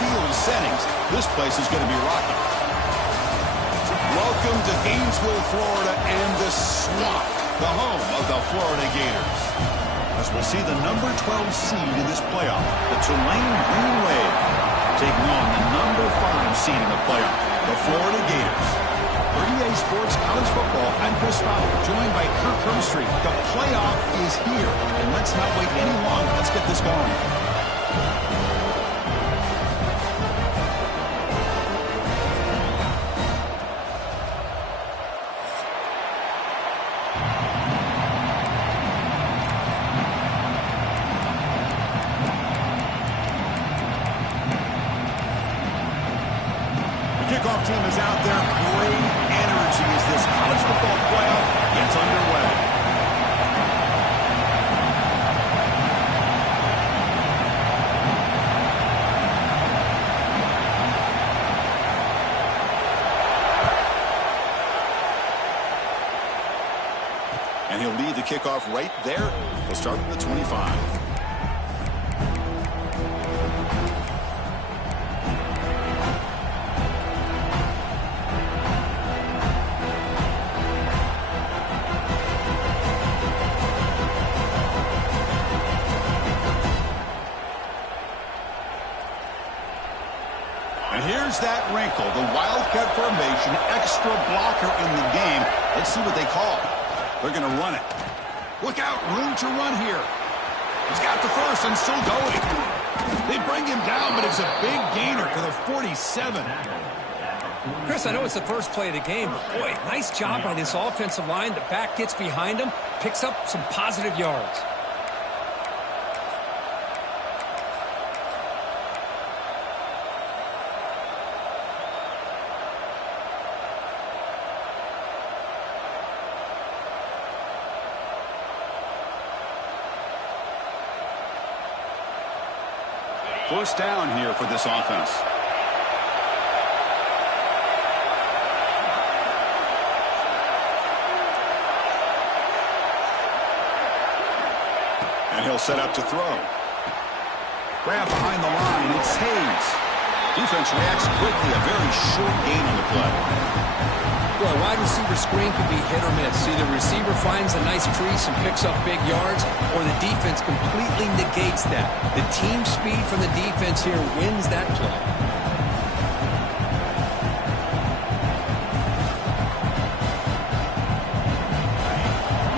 field settings. This place is going to be rocking. Welcome to Gainesville, Florida, and the Swamp, the home of the Florida Gators. As we'll see the number 12 seed in this playoff, the Tulane Green Wave, taking on the number 5 seed in the playoff, the Florida Gators. For EA Sports College Football, I'm Chris Fowler, joined by Kirk Hermstreet. The playoff is here, and let's not wait any longer. Let's get this going. Kickoff team is out there. Great energy as this college football playoff gets underway. And he'll lead the kickoff right there. He'll start from the 25. Here's that wrinkle, the Wildcat formation, extra blocker in the game. Let's see what they call. They're going to run it. Look out, room to run here. He's got the first and still going. They bring him down, but it's a big gainer to the 47. Chris, I know it's the first play of the game, but boy, nice job by this offensive line. The back gets behind him, picks up some positive yards. First down here for this offense. And he'll set up to throw. Grab behind the line. It's Hayes. Defense reacts quickly. A very short gain on the play. Well, a wide receiver screen can be hit or miss. Either the receiver finds a nice crease and picks up big yards, or the defense completely negates that. The team speed from the defense here wins that play.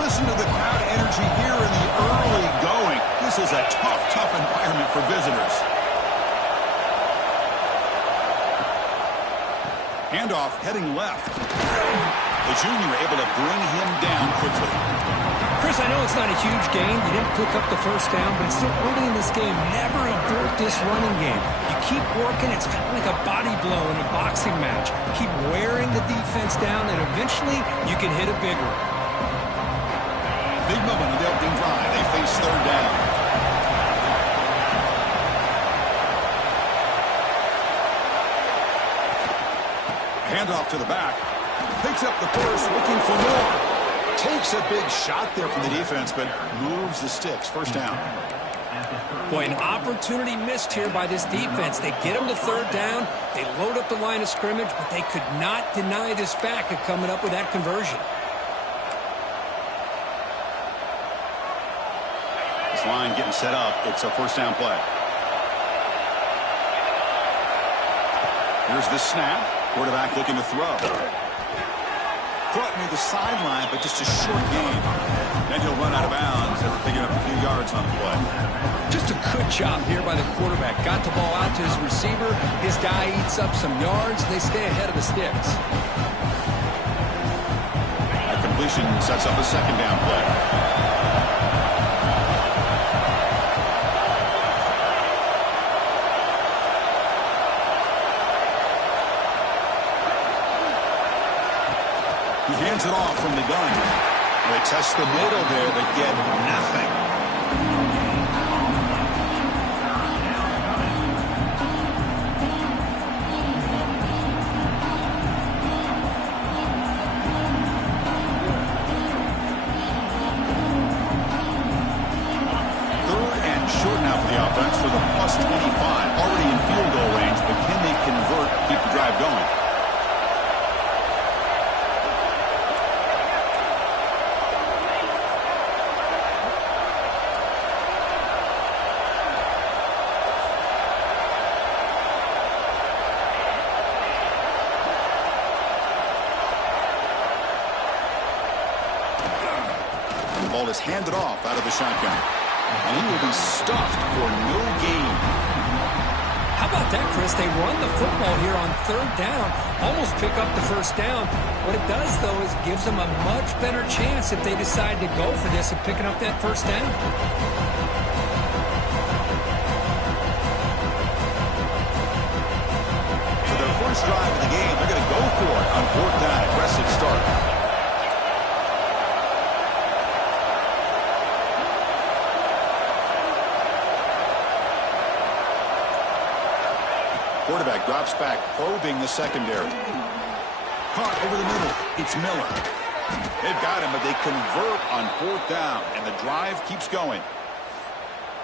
Listen to the crowd energy here in the early going. This is a tough environment for visitors. Handoff heading left. The junior able to bring him down quickly. Chris, I know it's not a huge gain. You didn't pick up the first down, but it's still early in this game. Never avert this running game. You keep working. It's kind of like a body blow in a boxing match. Keep wearing the defense down, and eventually you can hit a big one. Big moment in the opening drive. They face third down. Handoff to the back. Picks up the first, looking for more. Takes a big shot there from the defense, but moves the sticks. First down. Boy, an opportunity missed here by this defense. They get him to third down. They load up the line of scrimmage, but they could not deny this back of coming up with that conversion. This line getting set up. It's a first down play. Here's the snap. Quarterback looking to throw. Caught near the sideline, but just a short gain. Then he'll run out of bounds after picking up a few yards on the play. Just a good job here by the quarterback. Got the ball out to his receiver. His guy eats up some yards, and they stay ahead of the sticks. A completion sets up a second down play. He hands it off from the gun. They test the middle there, but get nothing. Third and short now for the offense for the +25. Already in field goal range. ball is handed off out of the shotgun. And he will be stuffed for no gain. How about that, Chris? They run the football here on third down, almost pick up the first down. What it does, though, is gives them a much better chance if they decide to go for this of picking up that first down. So their first drive of the game, they're going to go for it on fourth down. Aggressive start. Quarterback drops back, probing the secondary. Caught over the middle. It's Miller. They've got him, but they convert on fourth down, and the drive keeps going.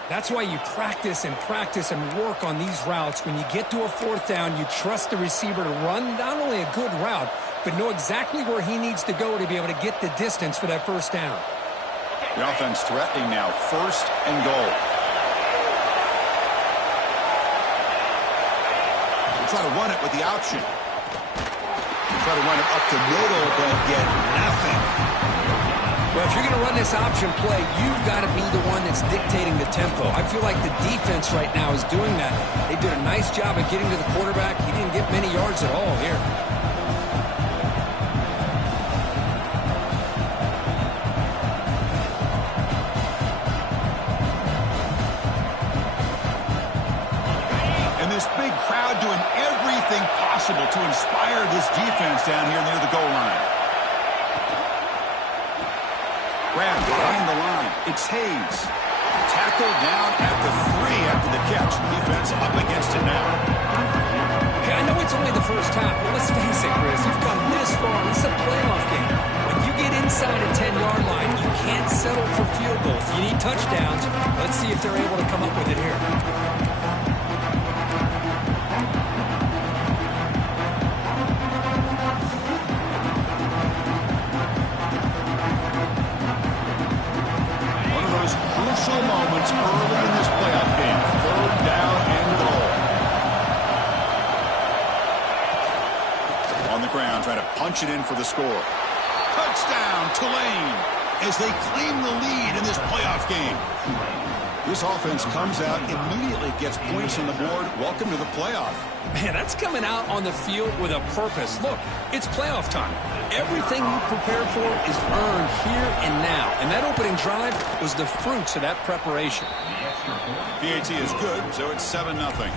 That's why you practice and work on these routes. When you get to a fourth down, you trust the receiver to run not only a good route, but know exactly where he needs to go to be able to get the distance for that first down. The offense threatening now, first and goal. Try to run it with the option. Try to run it up the middle, but get nothing. Well, if you're going to run this option play, you've got to be the one that's dictating the tempo. I feel like the defense right now is doing that. They did a nice job of getting to the quarterback. He didn't get many yards at all here. Doing everything possible to inspire this defense down here near the goal line. Grabbed behind the line. It's Hayes. Tackled down at the 3 after the catch. Defense up against it now. Hey, I know it's only the first half, but let's face it, Chris. You've come this far. It's a playoff game. When you get inside a 10-yard line, you can't settle for field goals. You need touchdowns. Let's see if they're able to come up with it here. Crucial moments early in this playoff game. Third down and goal. On the ground, trying to punch it in for the score. Touchdown, Tulane, as they claim the lead in this playoff game. This offense comes out, immediately gets points on the board. Welcome to the playoff. Man, that's coming out on the field with a purpose. Look, it's playoff time. Everything you prepare for is earned here and now. And that opening drive was the fruits of that preparation. PAT is good, so it's 7-0.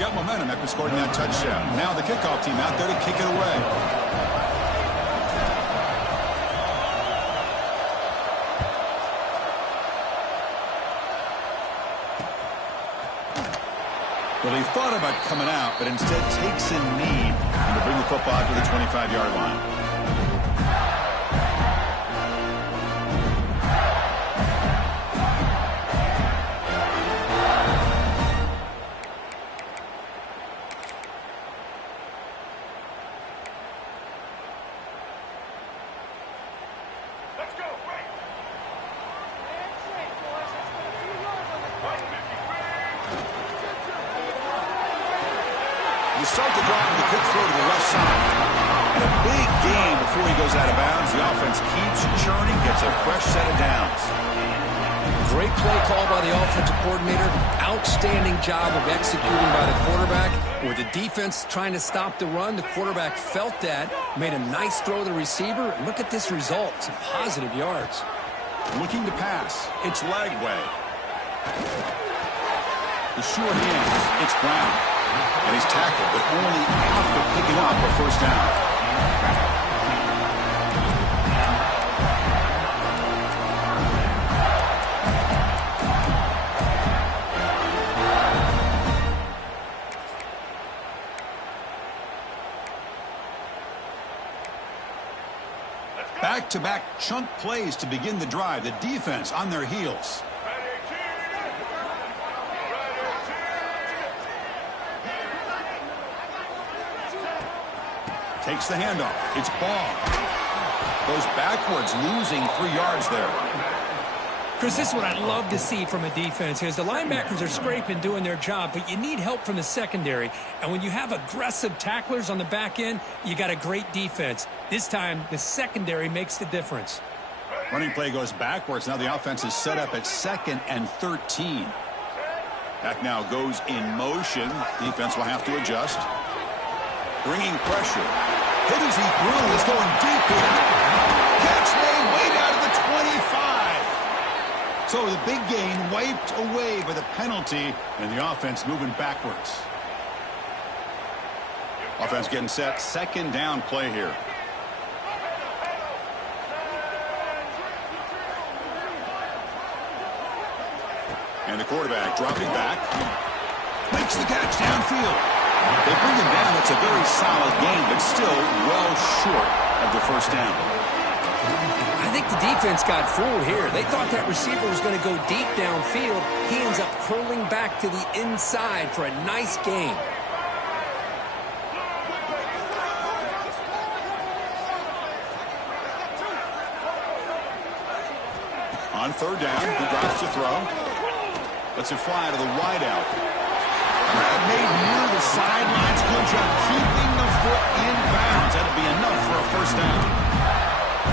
Got momentum after scoring that touchdown. Now the kickoff team out there to kick it away. Well, he thought about coming out, but instead takes a knee and to bring the football to the 25-yard line. You start the drive with a quick throw to the left side. And a big gain before he goes out of bounds. The offense keeps churning, gets a fresh set of downs. Great play call by the offensive coordinator. Outstanding job of executing by the quarterback. With the defense trying to stop the run, the quarterback felt that, made a nice throw to the receiver. Look at this result. Some positive yards. Looking to pass. It's Lagway. The short hands. It's Brown. And he's tackled, but only after picking up a first down. Back-to-back chunk plays to begin the drive. The defense on their heels. Takes the handoff. It's Ball. Goes backwards, losing 3 yards there. Chris, this is what I'd love to see from a defense. As the linebackers are scraping, doing their job, but you need help from the secondary. And when you have aggressive tacklers on the back end, you got a great defense. This time, the secondary makes the difference. Running play goes backwards. Now the offense is set up at 2nd and 13. Back now goes in motion. Defense will have to adjust. Bringing pressure. Hit as he threw. He's going deep here. Catch made way down to the 25. So the big gain wiped away by the penalty, and the offense moving backwards. Offense getting set. 2nd down play here. And the quarterback dropping back. Makes the catch downfield. They bring him down. It's a very solid game, but still well short of the first down. I think the defense got fooled here. They thought that receiver was going to go deep downfield. He ends up curling back to the inside for a nice gain. On 3rd down, he drops to throw. Lets it fly to the wideout. Grab made near the sidelines. Good job keeping the foot in bounds. That'll be enough for a first down.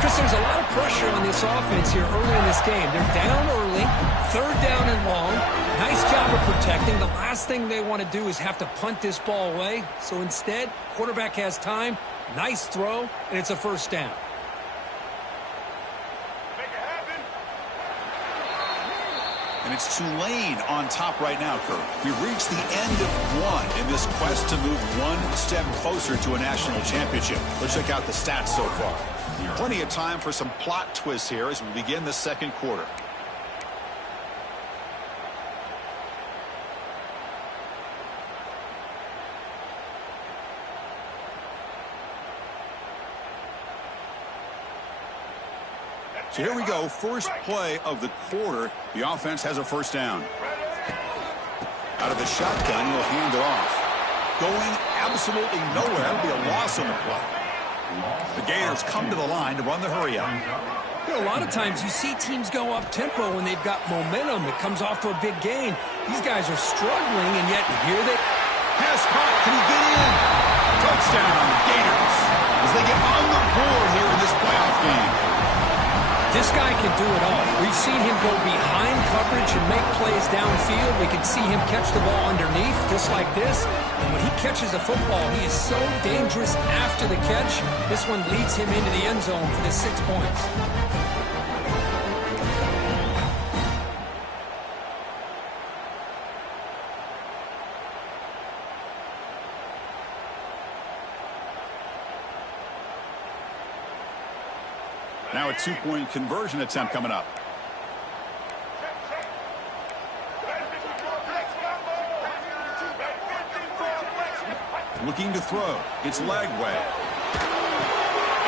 Chris, there's a lot of pressure on this offense here early in this game. They're down early, 3rd down and long. Nice job of protecting. The last thing they want to do is have to punt this ball away. So instead, quarterback has time, nice throw, and it's a first down. And it's Tulane on top right now, Kurt. We've reached the end of one in this quest to move one step closer to a national championship. Let's check out the stats so far. Plenty of time for some plot twists here as we begin the 2nd quarter. So here we go, first play of the quarter. The offense has a first down. Out of the shotgun, he'll hand it off. Going absolutely nowhere. That'll be a loss on the play. The Gators come to the line to run the hurry up. You know, a lot of times you see teams go up-tempo when they've got momentum. It comes off to a big gain. These guys are struggling, and yet here they... Pass caught. Can he get in? Touchdown, Gators. As they get on the board here in this playoff game. This guy can do it all. We've seen him go behind coverage and make plays downfield. We can see him catch the ball underneath, just like this. And when he catches a football, he is so dangerous after the catch. This one leads him into the end zone for the 6 points. Now a 2-point conversion attempt coming up. Looking to throw. It's leg way.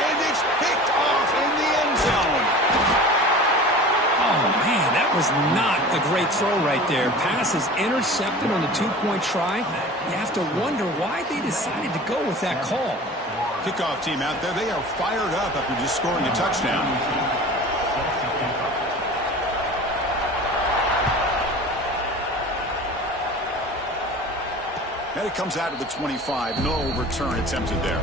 And it's picked off in the end zone. Oh, man, that was not a great throw right there. Pass is intercepted on the 2-point try. You have to wonder why they decided to go with that call. Kickoff team out there, they are fired up after just scoring a touchdown. And it comes out of the 25. No return attempted there.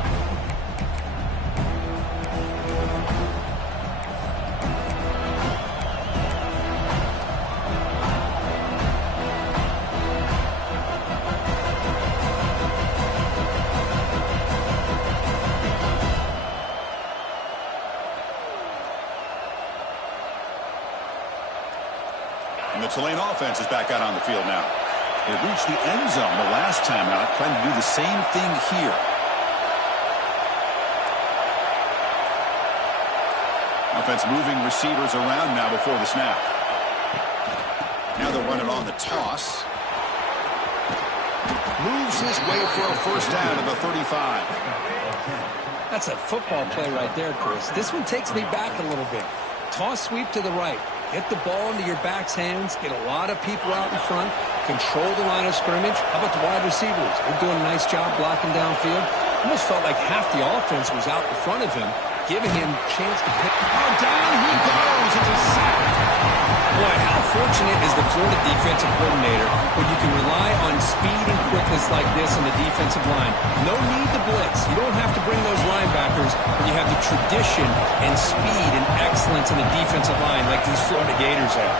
And the Tulane offense is back out on the field now. They reached the end zone the last time out, trying to do the same thing here. Offense moving receivers around now before the snap. Now they'll run it on the toss. Moves his way for a first down to the 35. That's a football play right there, Chris. This one takes me back a little bit. Toss sweep to the right. Get the ball into your back's hands. Get a lot of people out in front. Control the line of scrimmage. How about the wide receivers? They're doing a nice job blocking downfield. Almost felt like half the offense was out in front of him. giving him a chance to pick. Oh, down he goes. It's a sack. Boy, how fortunate is the Florida defensive coordinator when you can rely on speed and quickness like this on the defensive line. No need to blitz. You don't have to bring those linebackers when you have the tradition and speed and excellence in the defensive line like these Florida Gators have.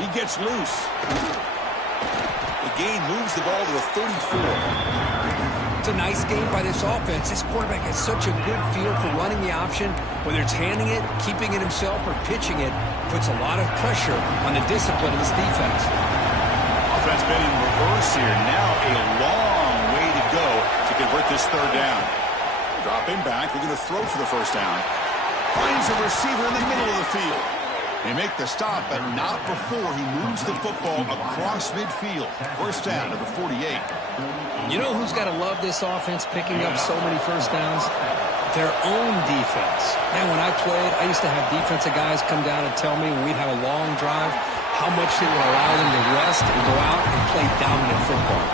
He gets loose. The gain moves the ball to the 34. It's a nice game by this offense. This quarterback has such a good feel for running the option. Whether it's handing it, keeping it himself, or pitching it, puts a lot of pressure on the discipline of this defense. Offense been in reverse here. Now a long way to go to convert this third down. Dropping back. They're going to throw for the first down. Finds a receiver in the middle of the field. They make the stop, but not before he moves the football across midfield. First down to the 48. You know who's got to love this offense picking up so many first downs? Their own defense. Man, when I played, I used to have defensive guys come down and tell me when we'd have a long drive how much it would allow them to rest and go out and play dominant football.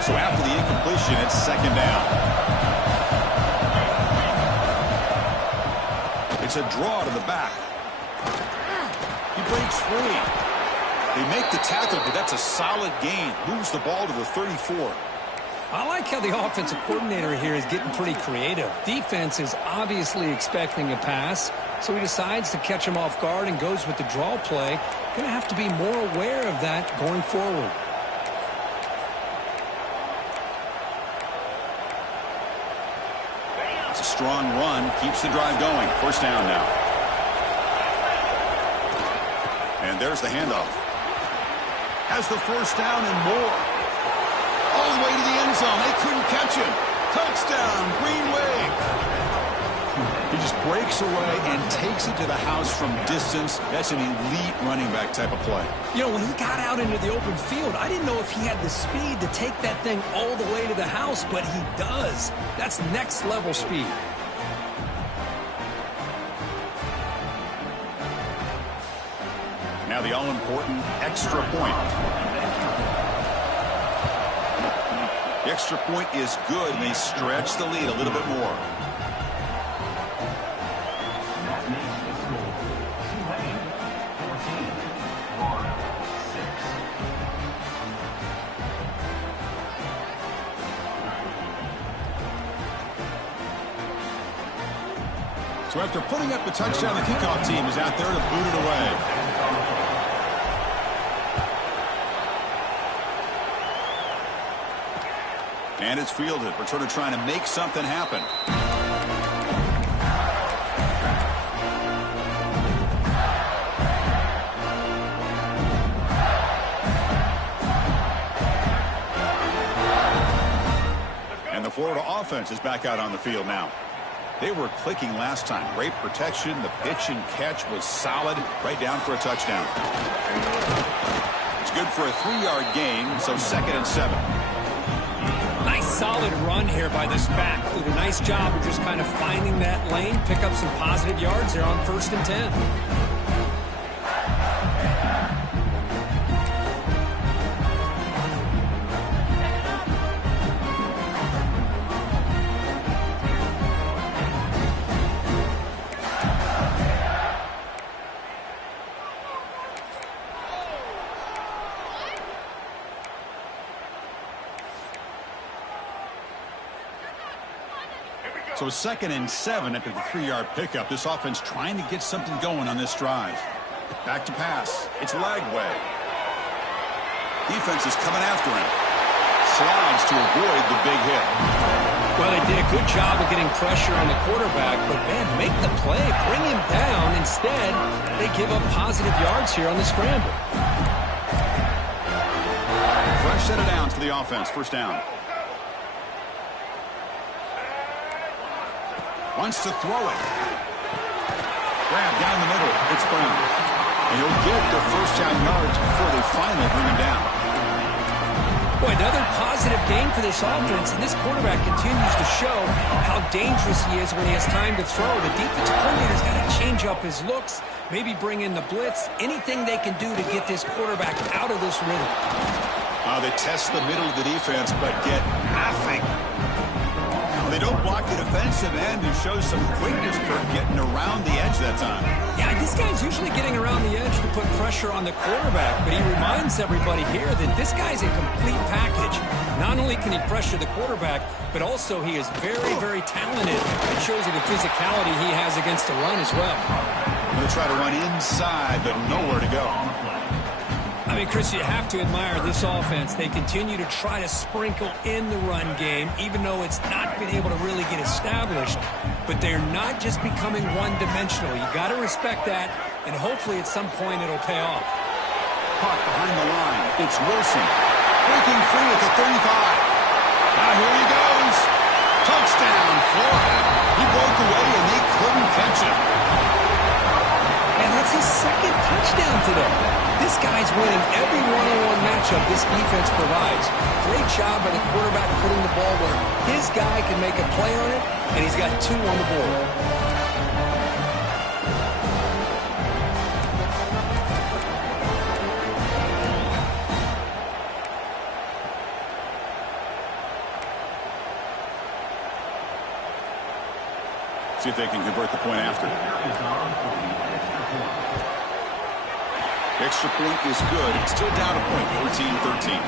So after the incompletion, it's second down. It's a draw to the back. He breaks free. They make the tackle, but that's a solid gain. Moves the ball to the 34. I like how the offensive coordinator here is getting pretty creative. Defense is obviously expecting a pass, so he decides to catch him off guard and goes with the draw play. Going to have to be more aware of that going forward. It's a strong run. Keeps the drive going. First down now. And there's the handoff. Has the first down and more. All the way to the end zone. They couldn't catch him. Touchdown, Green Wave. He just breaks away and takes it to the house from distance. That's an elite running back type of play. You know, when he got out into the open field, I didn't know if he had the speed to take that thing all the way to the house, but he does. That's next level speed. Now the all-important extra point. The extra point is good, and they stretch the lead a little bit more. So after putting up the touchdown, the kickoff team is out there to boot it away. And it's fielded. Returner trying to make something happen. And the Florida offense is back out on the field now. They were clicking last time. Great protection. The pitch and catch was solid. Right down for a touchdown. It's good for a 3-yard gain, so 2nd and 7. Nice solid run here by this back. Did a nice job of just kind of finding that lane, pick up some positive yards there on 1st and 10. So 2nd and 7 after the 3-yard pickup. This offense trying to get something going on this drive. Back to pass. It's Lagway. Defense is coming after him. Slides to avoid the big hit. Well, they did a good job of getting pressure on the quarterback, but, man, make the play. Bring him down. Instead, they give up positive yards here on the scramble. Fresh set of downs for the offense. First down. Wants to throw it. Grab down the middle. It's Brown. And he'll get the first down yards before they finally bring him down. Boy, another positive game for this offense, and this quarterback continues to show how dangerous he is when he has time to throw. The defensive coordinator's got to change up his looks, maybe bring in the blitz, anything they can do to get this quarterback out of this rhythm. They test the middle of the defense, but get nothing. They don't block the defensive end and show some quickness for getting around the edge that time. Yeah, this guy's usually getting around the edge to put pressure on the quarterback, but he reminds everybody here that this guy's a complete package. Not only can he pressure the quarterback, but also he is very, very talented. It shows you the physicality he has against the run as well. He'll try to run inside, but nowhere to go. I mean, Chris, you have to admire this offense. They continue to try to sprinkle in the run game, even though it's not been able to really get established. But they're not just becoming one-dimensional. You got to respect that, and hopefully at some point it'll pay off. Caught behind the line. It's Wilson. Breaking free at the 35. Now here he goes. Touchdown, Florida. He broke away, and they couldn't catch him. And that's his second touchdown today. This guy's winning every one-on-one matchup this defense provides. Great job by the quarterback putting the ball where his guy can make a play on it, and he's got 2 on the board. See if they can convert the point after. Extra point is good. It's still down a point, 14-13.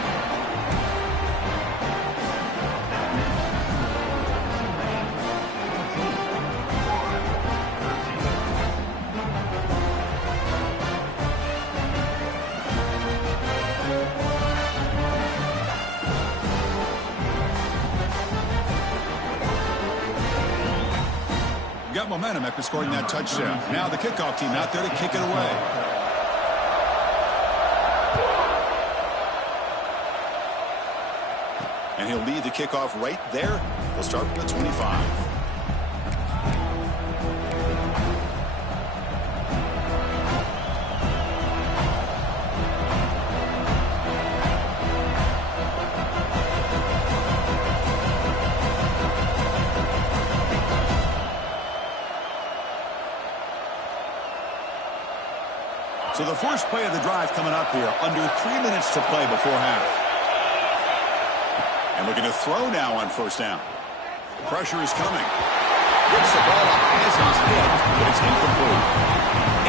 Got momentum after scoring that touchdown. Now the kickoff team out there to kick it away. And he'll lead the kickoff right there. He'll start from the 25. So the first play of the drive coming up here. Under 3 minutes to play before half. And looking to throw now on first down. Pressure is coming. Gets the ball up as he's hit, but it's incomplete.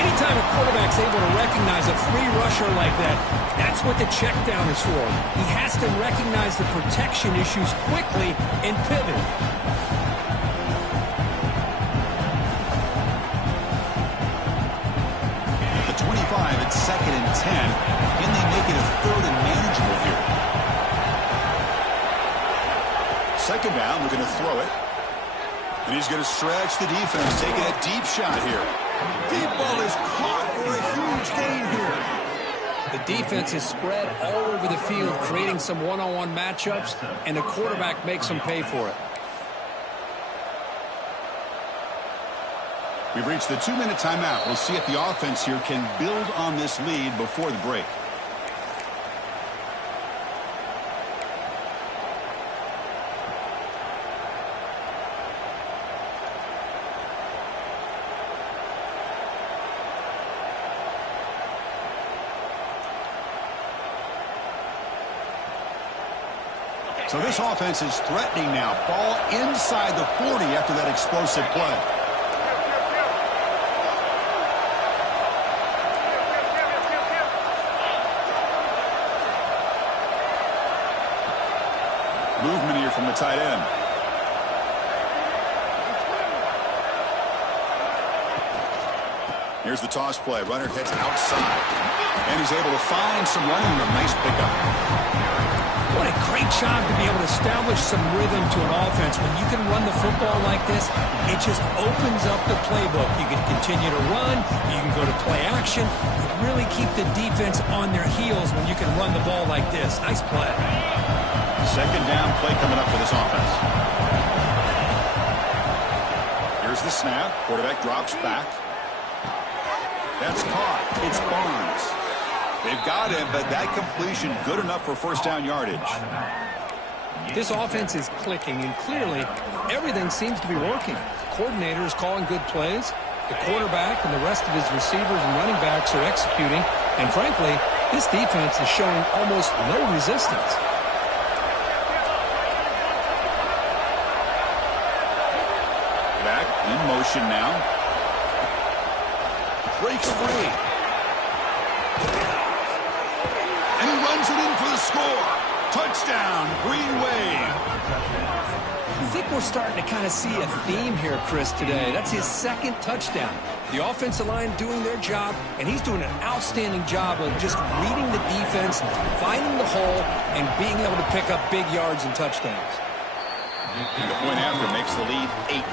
Anytime a quarterback's able to recognize a free rusher like that, that's what the check down is for. He has to recognize the protection issues quickly and pivot. The 25 at 2nd and 10. Can they make it a 3rd and manageable here? Second down, looking to throw it. And he's going to stretch the defense, taking a deep shot here. Deep ball is caught for a huge gain here. The defense is spread all over the field, creating some one-on-one matchups, and the quarterback makes them pay for it. We've reached the 2-minute timeout. We'll see if the offense here can build on this lead before the break. So this offense is threatening now. Ball inside the 40 after that explosive play. Movement here from the tight end. Here's the toss play. Runner heads outside. And he's able to find some running room. Nice pickup. What a great job to be able to establish some rhythm to an offense. When you can run the football like this, it just opens up the playbook. You can continue to run. You can go to play action. You really keep the defense on their heels when you can run the ball like this. Nice play. Second down play coming up for this offense. Here's the snap. Quarterback drops back. That's caught. It's Barnes. They've got him, but that completion good enough for first down yardage. This offense is clicking, and clearly everything seems to be working. The coordinator is calling good plays. The quarterback and the rest of his receivers and running backs are executing. And frankly, this defense is showing almost no resistance. Back in motion now. Breaks free. And he runs it in for the score. Touchdown, Green Wave. I think we're starting to kind of see a theme here, Chris, today. That's his second touchdown. The offensive line doing their job, and he's doing an outstanding job of just reading the defense, finding the hole, and being able to pick up big yards and touchdowns. And the point after makes the lead 8.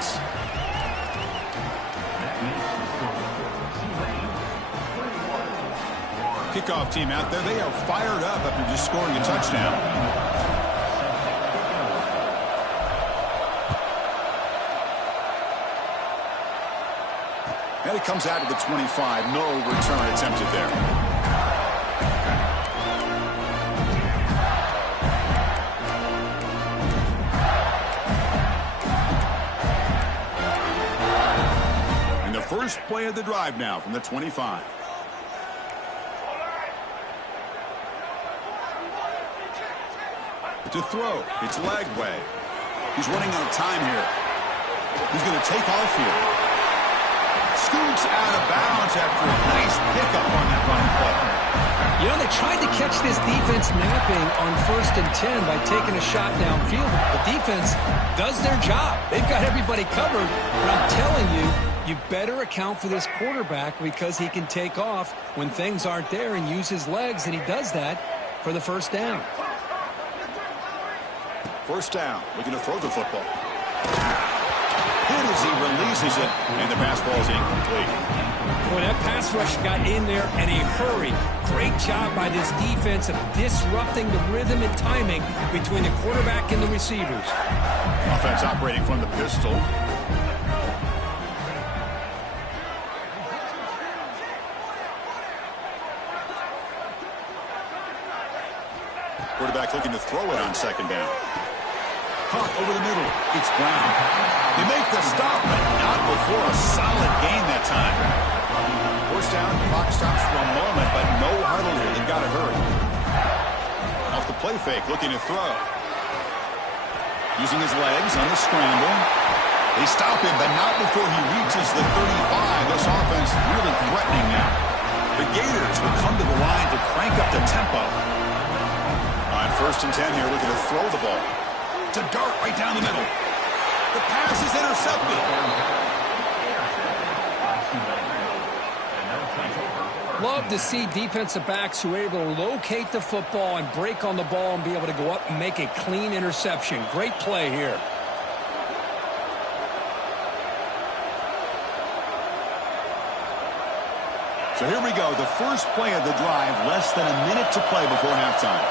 Kickoff team out there, they are fired up after just scoring a touchdown. And it comes out to the 25. No return attempted there. And the first play of the drive now from the 25. To throw. It's Lagway. He's running out of time here. He's going to take off here. Scoots out of bounds after a nice pickup on that running play. You know, they tried to catch this defense napping on 1st and 10 by taking a shot downfield. The defense does their job. They've got everybody covered. But I'm telling you, you better account for this quarterback because he can take off when things aren't there and use his legs, and he does that for the first down. First down, looking to throw the football. Hit as he releases it, and the pass ball is incomplete. Boy, that pass rush got in there in a hurry. Great job by this defense of disrupting the rhythm and timing between the quarterback and the receivers. Offense operating from the pistol. Quarterback looking to throw it on second down. Caught over the middle. It's Brown. They make the stop, but not before a solid gain that time. First down, clock stops for a moment, but no huddle here. They've got to hurry. Off the play fake, looking to throw. Using his legs on the scramble. They stop him, but not before he reaches the 35. This offense really threatening now. The Gators will come to the line to crank up the tempo. On 1st and 10 here, looking to throw the ball. To dart right down the middle. The pass is intercepted. Love to see defensive backs who are able to locate the football and break on the ball and be able to go up and make a clean interception. Great play here. So here we go. The first play of the drive, less than a minute to play before halftime.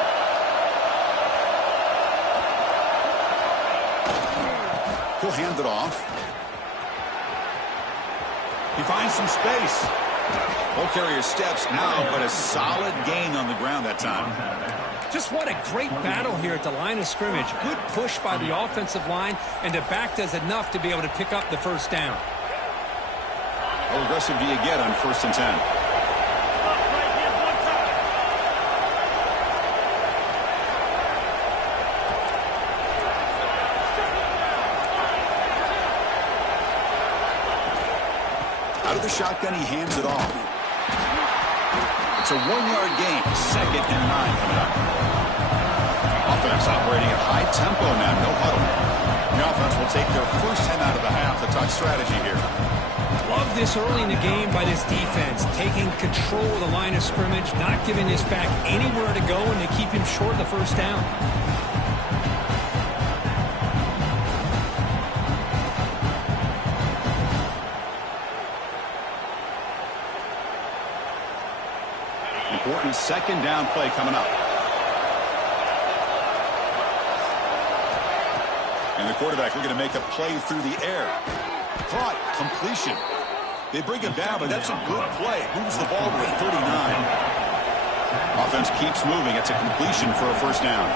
He'll hand it off. He finds some space. Ball carrier steps out, but a solid gain on the ground that time. Just what a great battle here at the line of scrimmage. Good push by the offensive line, and the back does enough to be able to pick up the first down. How aggressive do you get on 1st and 10? Out of the shotgun, he hands it off. It's a 1-yard gain. 2nd and 9 coming up. Offense operating at high tempo now. No huddle. The offense will take their first time out of the half. The touch strategy here. Love this early in the game by this defense. Taking control of the line of scrimmage. Not giving this back anywhere to go, and they keep him short of the first down. Important 2nd down play coming up. And the quarterback looking to make a play through the air. Caught. Completion. They bring him down, but that's a good play. Moves the ball to the 39. Offense keeps moving. It's a completion for a first down.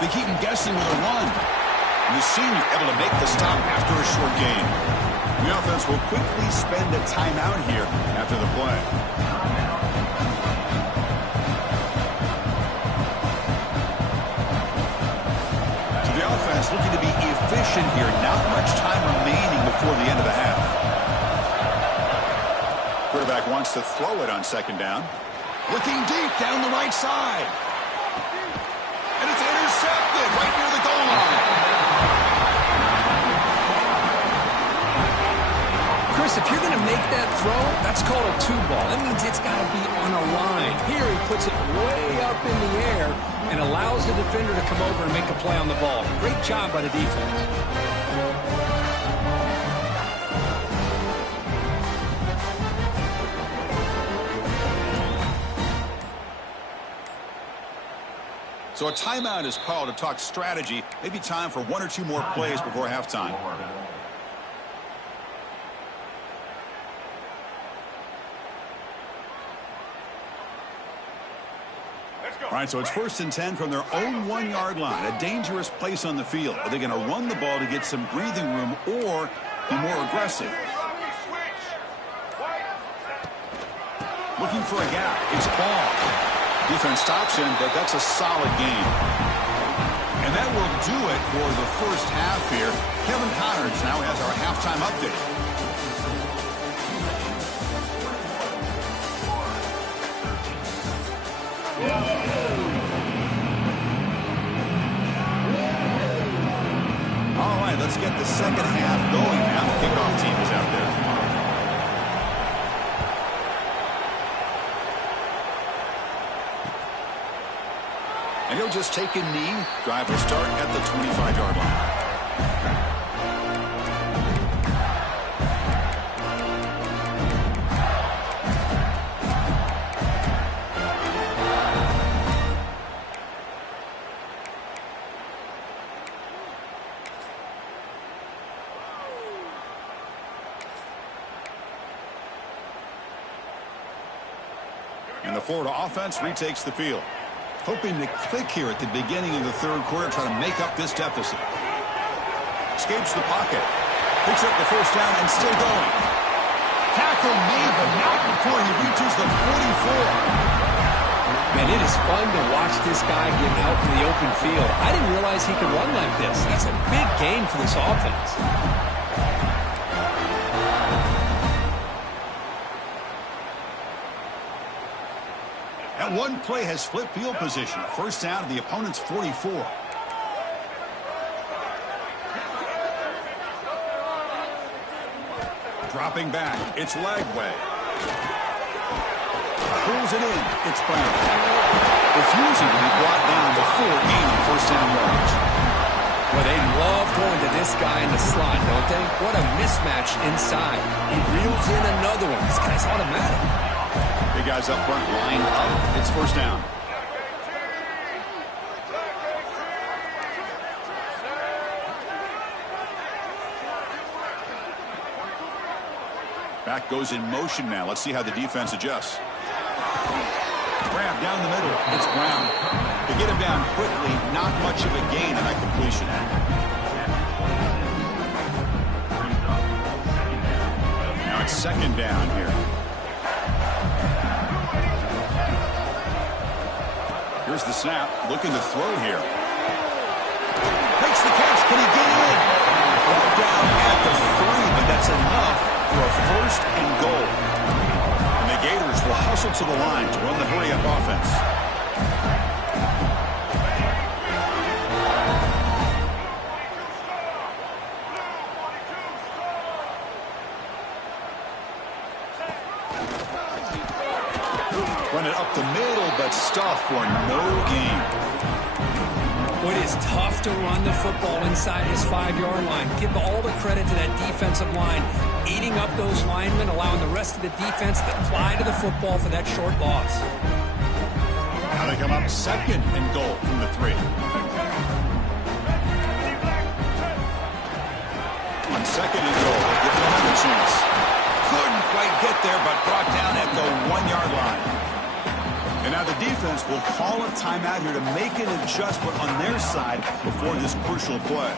They keep him guessing with a run. And the senior able to make the stop after a short gain. The offense will quickly spend a timeout here after the play. So the offense looking to be efficient here. Not much time remaining before the end of the half. Quarterback wants to throw it on second down. Looking deep down the right side. And it's intercepted right near the goal line. Chris, if you're going to make that throw, that's called a two ball. That means it's got to be on a line. Here he puts it way up in the air and allows the defender to come over and make a play on the ball. Great job by the defense. So a timeout is called to talk strategy. Maybe time for one or two more plays before halftime. All right, so it's 1st and 10 from their own 1-yard line. A dangerous place on the field. Are they going to run the ball to get some breathing room or be more aggressive? Looking for a gap. It's ball. Defense stops him, but that's a solid gain. And that will do it for the first half here. Kevin Connors now has our halftime update. All right, let's get the second half going now. The kickoff team is out there. And he'll just take a knee. Drive will start at the 25-yard line. And the Florida offense retakes the field. Hoping to click here at the beginning of the third quarter, try to make up this deficit. Escapes the pocket. Picks up the first down and still going. Tackle made, but not before he reaches the 44. Man, it is fun to watch this guy get out in the open field. I didn't realize he could run like this. That's a big gain for this offense. That one play has flipped field position. First down to the opponent's 44. Dropping back. It's Lagway. Pulls it in. It's Brown. Refusing to be brought down before gaining first down yards. Well, they love going to this guy in the slot, don't they? What a mismatch inside. He reels in another one. This guy's automatic. Big guys up front, line up. It's first down. Back goes in motion now. Let's see how the defense adjusts. Grab down the middle. It's Brown. To get him down quickly, not much of a gain on that completion. Now it's second down here. Here's the snap, looking to throw here. Makes the catch, can he get in? Brought down at the 3, but that's enough for a first and goal. And the Gators will hustle to the line to run the hurry-up offense. Run it up the middle, but stuff for no gain. Well, it is tough to run the football inside his 5-yard line. Give all the credit to that defensive line, eating up those linemen, allowing the rest of the defense to fly to the football for that short loss. Now they come up second and goal from the 3. On second and goal, they give them another chance. quite get there, but brought down at the 1-yard line. And now the defense will call a timeout here to make an adjustment on their side before this crucial play.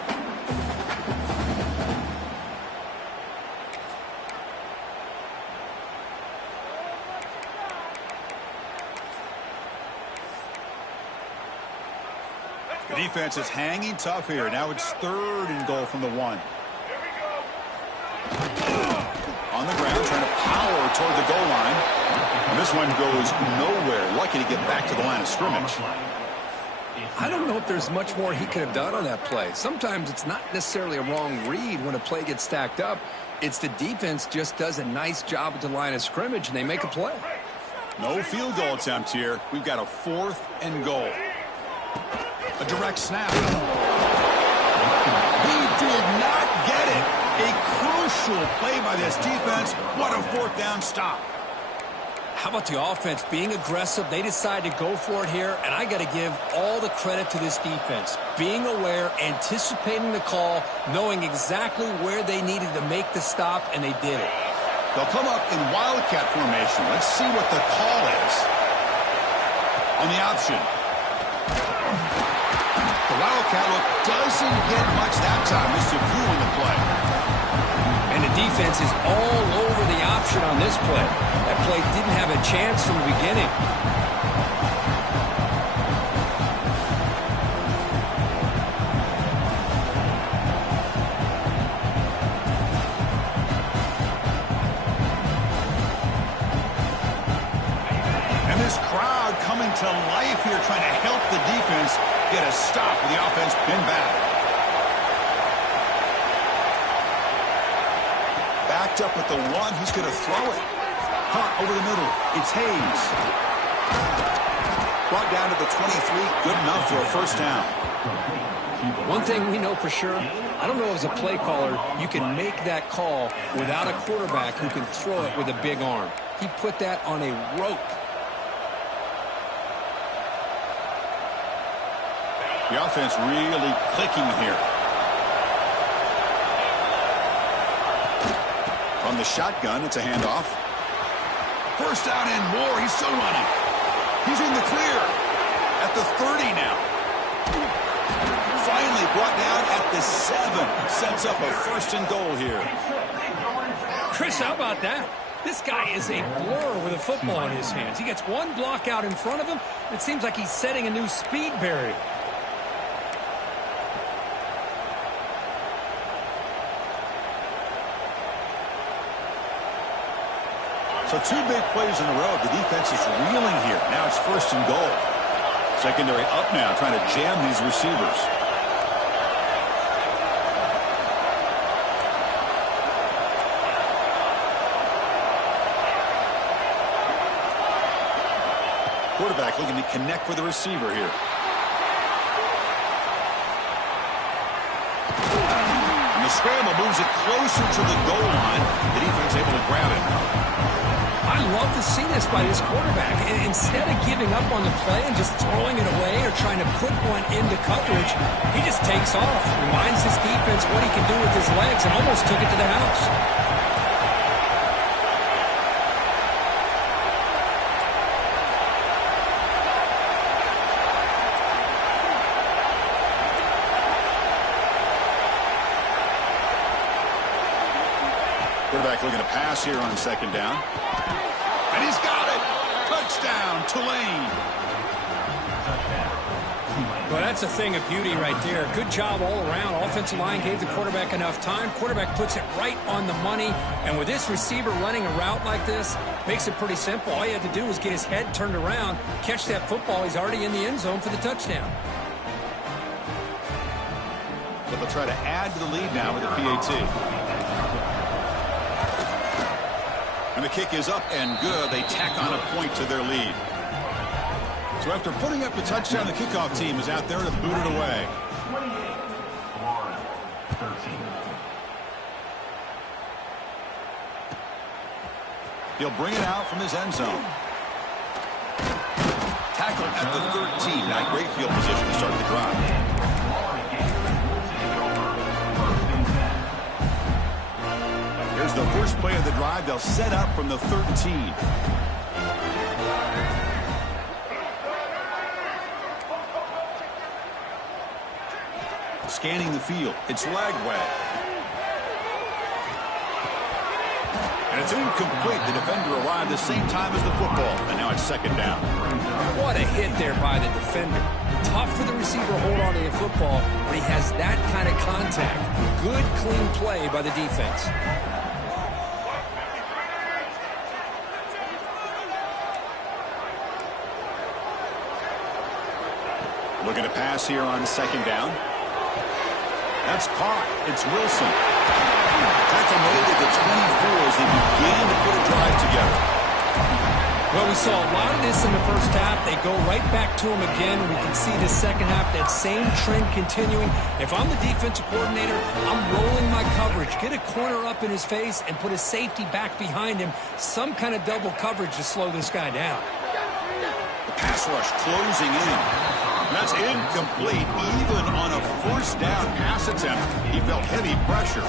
The defense is hanging tough here. Now it's 3rd and goal from the 1. On the ground, trying to power toward the goal line. And this one goes nowhere. Lucky to get back to the line of scrimmage. I don't know if there's much more he could have done on that play. Sometimes it's not necessarily a wrong read when a play gets stacked up. It's the defense just does a nice job at the line of scrimmage, and they make a play. No field goal attempt here. We've got a 4th and goal. A direct snap. He did not get it. A crucial play by this defense. What a 4th down stop. How about the offense being aggressive? They decide to go for it here, and I got to give all the credit to this defense. Being aware, anticipating the call, knowing exactly where they needed to make the stop, and they did it. They'll come up in wildcat formation. Let's see what the call is. On the option. The wildcat look doesn't get much that time. Missed a few in the play. And the defense is all over the option on this play. That play didn't have a chance from the beginning. And this crowd coming to life here, trying to help the defense get a stop with the offense pinned back. Backed up at the 1. He's going to throw it. Caught over the middle. It's Hayes. Brought down to the 23. Good enough for a 1st down. One thing we know for sure, I don't know as a play caller, you can make that call without a quarterback who can throw it with a big arm. He put that on a rope. The offense really clicking here. From the shotgun, it's a handoff. 1st down and more. He's still running. He's in the clear. At the 30 now. Finally brought down at the 7. Sets up a 1st and goal here. Chris, how about that? This guy is a blur with a football in his hands. He gets one block out in front of him. It seems like he's setting a new speed barrier. So 2 big plays in a row. The defense is reeling here. Now it's 1st and goal. Secondary up now, trying to jam these receivers. Quarterback looking to connect with the receiver here. And the scramble moves it closer to the goal line. The defense able to grab it. I love to see this by this quarterback. Instead of giving up on the play and just throwing it away or trying to put one into coverage, he just takes off, reminds his defense what he can do with his legs, and almost took it to the house. Quarterback looking to pass here on 2nd down. And he's got it. Touchdown, Tulane. Well, that's a thing of beauty right there. Good job all around. Offensive line gave the quarterback enough time. Quarterback puts it right on the money. And with this receiver running a route like this, makes it pretty simple. All you have to do is get his head turned around, catch that football. He's already in the end zone for the touchdown. But they'll try to add to the lead now with the PAT. And the kick is up and good. They tack on a point to their lead. So after putting up the touchdown, the kickoff team is out there to boot it away. He'll bring it out from his end zone. Tackle at the 13. Not great field position to start the drive. Here's the first play of the drive, they'll set up from the 13. Scanning the field. It's Lagway. And it's incomplete. The defender arrived the same time as the football. And now it's second down. What a hit there by the defender. Tough for the receiver to hold on to the football when he has that kind of contact. Good, clean play by the defense. Looking to pass here on second down. That's caught. It's Wilson. Tackle made at the 24 as they began to put a drive together. Well, we saw a lot of this in the first half. They go right back to him again. We can see the second half, that same trend continuing. If I'm the defensive coordinator, I'm rolling my coverage. Get a corner up in his face and put a safety back behind him. Some kind of double coverage to slow this guy down. The pass rush closing in. That's incomplete. Even on a first down pass attempt, he felt heavy pressure.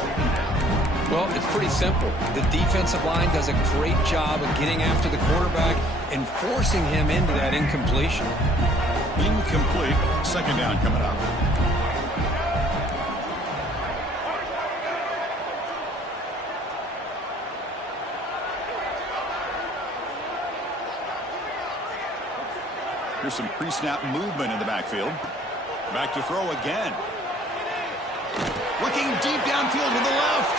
Well, it's pretty simple. The defensive line does a great job of getting after the quarterback and forcing him into that incompletion. Incomplete. Second down coming up. Here's some pre-snap movement in the backfield. Back to throw again. Looking deep downfield to the left.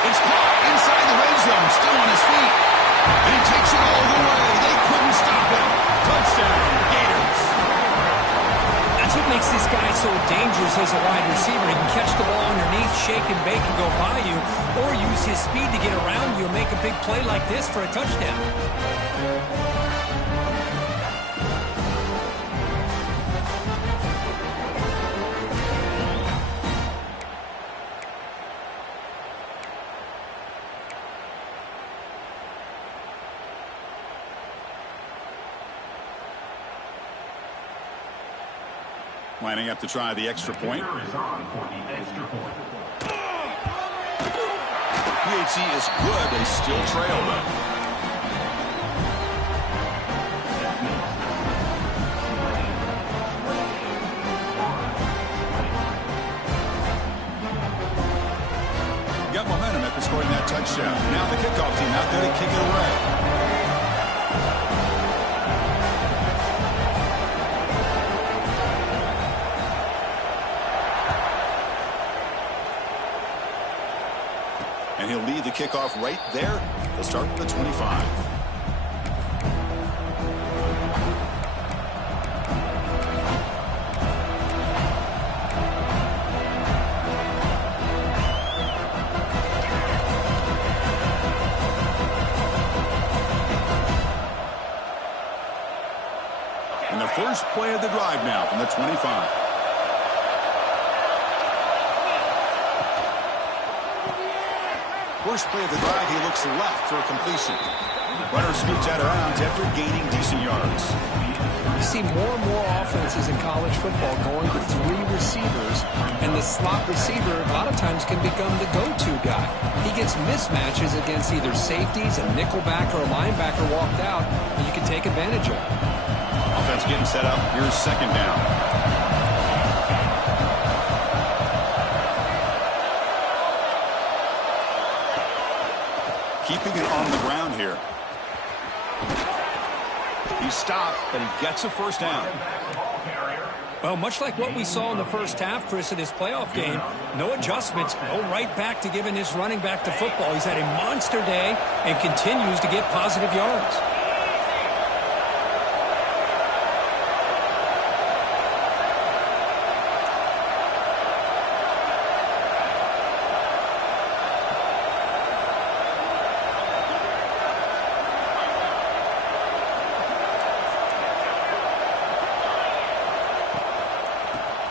It's caught inside the red zone, still on his feet. And he takes it all the way. They couldn't stop him. Touchdown, Gators. That's what makes this guy so dangerous as a wide receiver. He can catch the ball underneath, shake and bake and go by you, or use his speed to get around you and make a big play like this for a touchdown. Lining up to try the extra point. PHC is good. They still trail, though. Got momentum after scoring that touchdown. Now the kickoff team out there to kick it away. And he'll lead the kickoff right there. They'll start from the 25. And the first play of the drive now from the 25. First play of the drive, he looks left for a completion. Runner scoots out around after gaining decent yards. You see more and more offenses in college football going with three receivers, and the slot receiver a lot of times can become the go-to guy. He gets mismatches against either safeties, a nickelback, or a linebacker walked out, and you can take advantage of it. Offense getting set up. Here's second down. Keeping it on the ground here. He stopped, but he gets a first down. Well, much like what we saw in the first half, Chris, in this playoff game, no adjustments, go right back to giving his running back to football. He's had a monster day and continues to get positive yards.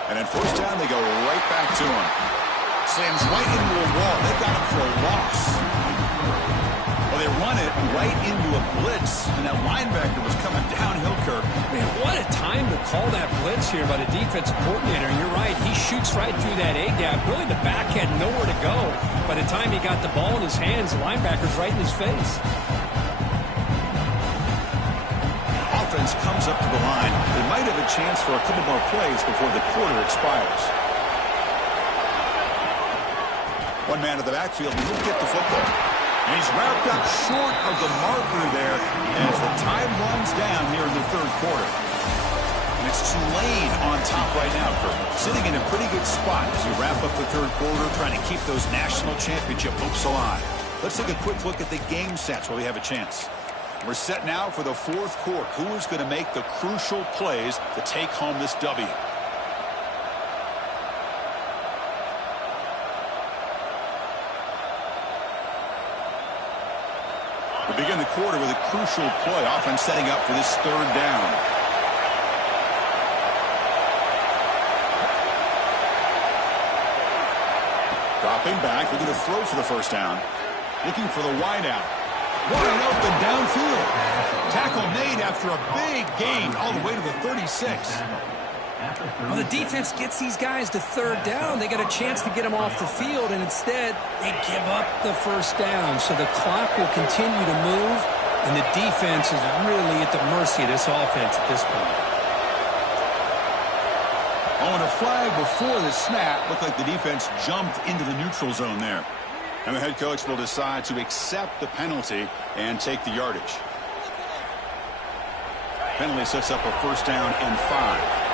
And at first down, they go right back to him. Slams right into a wall. They've got him for a loss. Well, Well, they run it right into a blitz, and that linebacker was coming downhill, Kirk. Man, what a time to call that blitz here by the defensive coordinator. And you're right, he shoots right through that A-gap. Really, the back had nowhere to go. By the time he got the ball in his hands, the linebacker's right in his face. Offense comes up to the line. They might have a chance for a couple more plays before the quarter expires. One man in the backfield, and he'll get the football. And he's wrapped up short of the marker there as the time runs down here in the third quarter. And it's Tulane on top right now, Kirk. Sitting in a pretty good spot as we wrap up the third quarter, trying to keep those national championship hopes alive. Let's take a quick look at the game sets while we have a chance. We're set now for the fourth quarter. Who is going to make the crucial plays to take home this W? We begin the quarter with a crucial play. Offense setting up for this third down. Dropping back, looking to throw for the first down. Looking for the wideout. Wide open downfield. Tackle made after a big gain all the way to the 36. Well, the defense gets these guys to third down. They got a chance to get them off the field, and instead they give up the first down. So the clock will continue to move, and the defense is really at the mercy of this offense at this point. On a flag before the snap, looked like the defense jumped into the neutral zone there. And the head coach will decide to accept the penalty and take the yardage. Penalty sets up a first down and 5.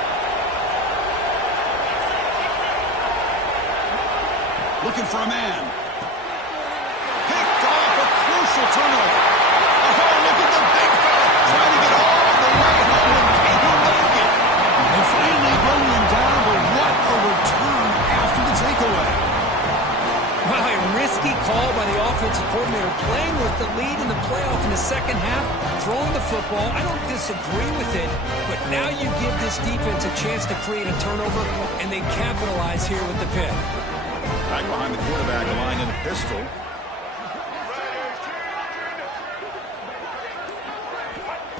Looking for a man. Picked off a crucial turnover. Oh, look at the big fella trying to get all the way home. Can he make it? And finally bringing him down, but what a return after the takeaway. Wow, a risky call by the offensive coordinator, playing with the lead in the playoff in the second half, throwing the football. I don't disagree with it, but now you give this defense a chance to create a turnover, and they capitalize here with the pick. Back behind the quarterback, lying in the pistol.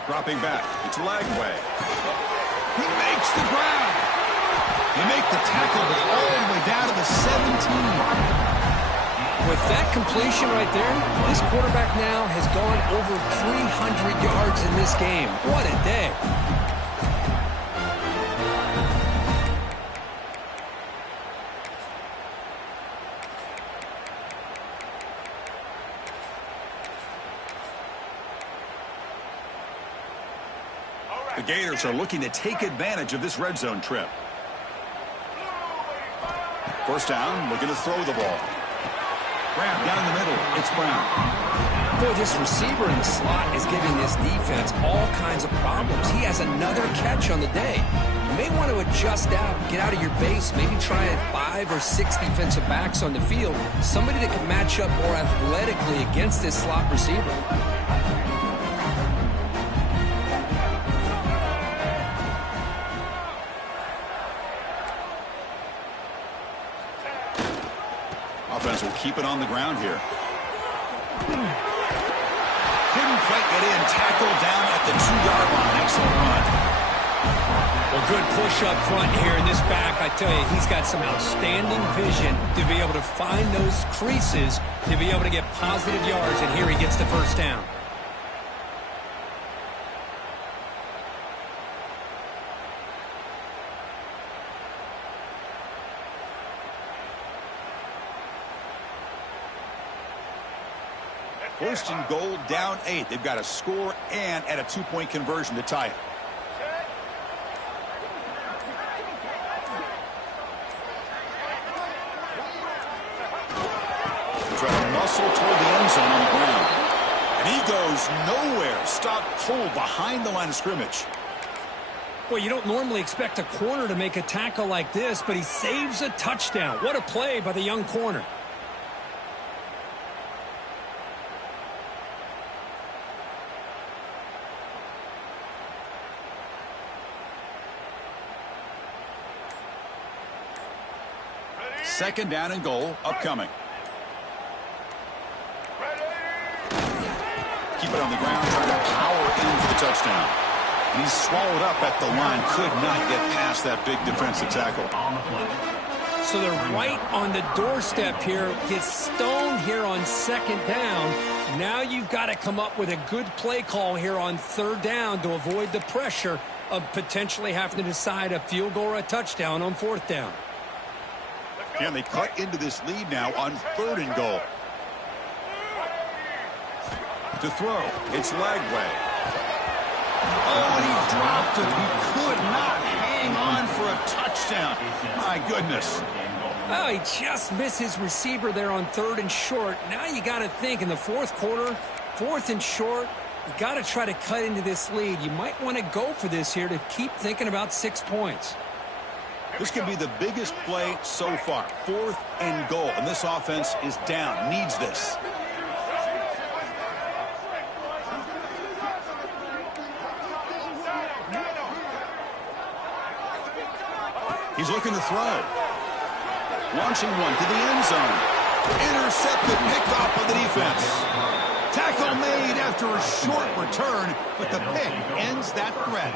Dropping back. It's Lagway. He makes the ground. They make the tackle, but all the way down to the 17. With that completion right there, this quarterback now has gone over 300 yards in this game. What a day. The Gators are looking to take advantage of this red zone trip. First down, looking to throw the ball. Grab down the middle. It's Brown. Boy, this receiver in the slot is giving this defense all kinds of problems. He has another catch on the day. You may want to adjust out, get out of your base, maybe try 5 or 6 defensive backs on the field. Somebody that can match up more athletically against this slot receiver. Offense will keep it on the ground here. Couldn't quite get in. Tackled down at the 2-yard line. Excellent run. Well, good push up front here in this back. I tell you, he's got some outstanding vision to be able to find those creases, to be able to get positive yards, and here he gets the first down. First and goal, down 8. They've got a score and at a 2-point conversion to tie it. They're trying to muscle toward the end zone on the ground. And he goes nowhere. Stop cold behind the line of scrimmage. Well, you don't normally expect a corner to make a tackle like this, but he saves a touchdown. What a play by the young corner. Second down and goal upcoming. Keep it on the ground, trying to power in for the touchdown. He's swallowed up at the line. Could not get past that big defensive tackle. So they're right on the doorstep here. Gets stoned here on second down. Now you've got to come up with a good play call here on third down to avoid the pressure of potentially having to decide a field goal or a touchdown on fourth down. And they cut into this lead now on third and goal. To throw, it's Lagway. Oh, and he dropped it. He could not hang on for a touchdown. My goodness. Oh, he just missed his receiver there on third and short. Now you got to think in the fourth quarter, fourth and short, you got to try to cut into this lead. You might want to go for this here to keep thinking about 6 points. This could be the biggest play so far. Fourth and goal. And this offense is down. Needs this. He's looking to throw. Launching one to the end zone. Intercepted, picked off by the defense. Tackle made after a short return, but the pick ends that threat.